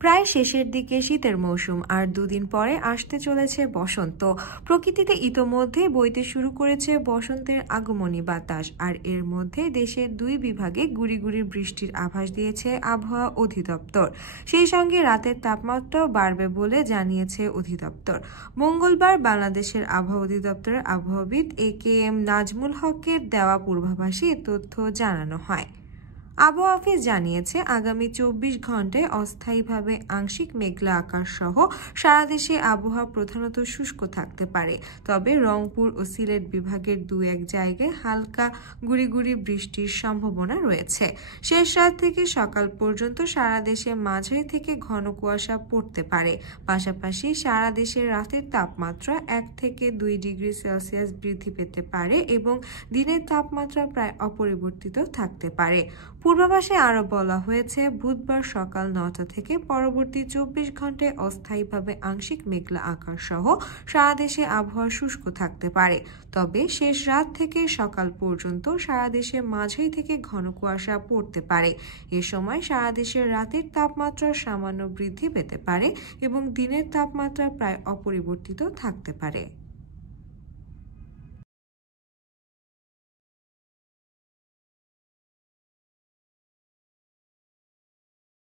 প্রায় শেষের দিকে শীতের মৌসুম আর দুদিন পরে আসতে চলেছে বসন্ত। প্রকৃতিতে ইতোমধ্যে বইতে শুরু করেছে বসন্তের আগমনী বাতাস, আর এর মধ্যে দেশের দুই বিভাগে গুড়ি গুড়ি বৃষ্টির আভাস দিয়েছে আবহাওয়া অধিদপ্তর। সেই সঙ্গে রাতের তাপমাত্রাও বাড়বে বলে জানিয়েছে অধিদপ্তর। মঙ্গলবার বাংলাদেশের আবহাওয়া অধিদপ্তরের আবহাওয়াবিদ AKM নাজমুল হকের দেওয়া পূর্বাভাসে এ তথ্য জানানো হয়। আবহাওয়া অফিস জানিয়েছে, আগামী 24 ঘন্টায় অস্থায়ীভাবে আংশিক মেঘলা আকাশ সহ সারা দেশে আবহাওয়া প্রধানত শুষ্ক থাকতে পারে। তবে রংপুর ও সিলেট বিভাগের দু-এক জায়গায় হালকা গুড়ি গুড়ি বৃষ্টির সম্ভাবনা রয়েছে। শেষ রাত থেকে সকাল পর্যন্ত সারা দেশে মাঝারি থেকে ঘন কুয়াশা পড়তে পারে। পাশাপাশি সারা দেশে রাতের তাপমাত্রা 1 থেকে 2 ডিগ্রি সেলসিয়াস বৃদ্ধি পেতে পারে এবং দিনের তাপমাত্রা প্রায় অপরিবর্তিত থাকতে পারে। পূর্বাভাসে আরও বলা হয়েছে, বুধবার সকাল 9টা থেকে পরবর্তী 24 ঘন্টায় অস্থায়ীভাবে আংশিক মেঘলা আকাশ সহ সারা দেশে আবহাওয়া শুষ্ক থাকতে পারে। তবে শেষ রাত থেকে সকাল পর্যন্ত সারা দেশে মাঝারি থেকে ঘন কুয়াশা পড়তে পারে। এ সময় সারা দেশের রাতের তাপমাত্রা সামান্য বৃদ্ধি পেতে পারে এবং দিনের তাপমাত্রা প্রায় অপরিবর্তিত থাকতে পারে।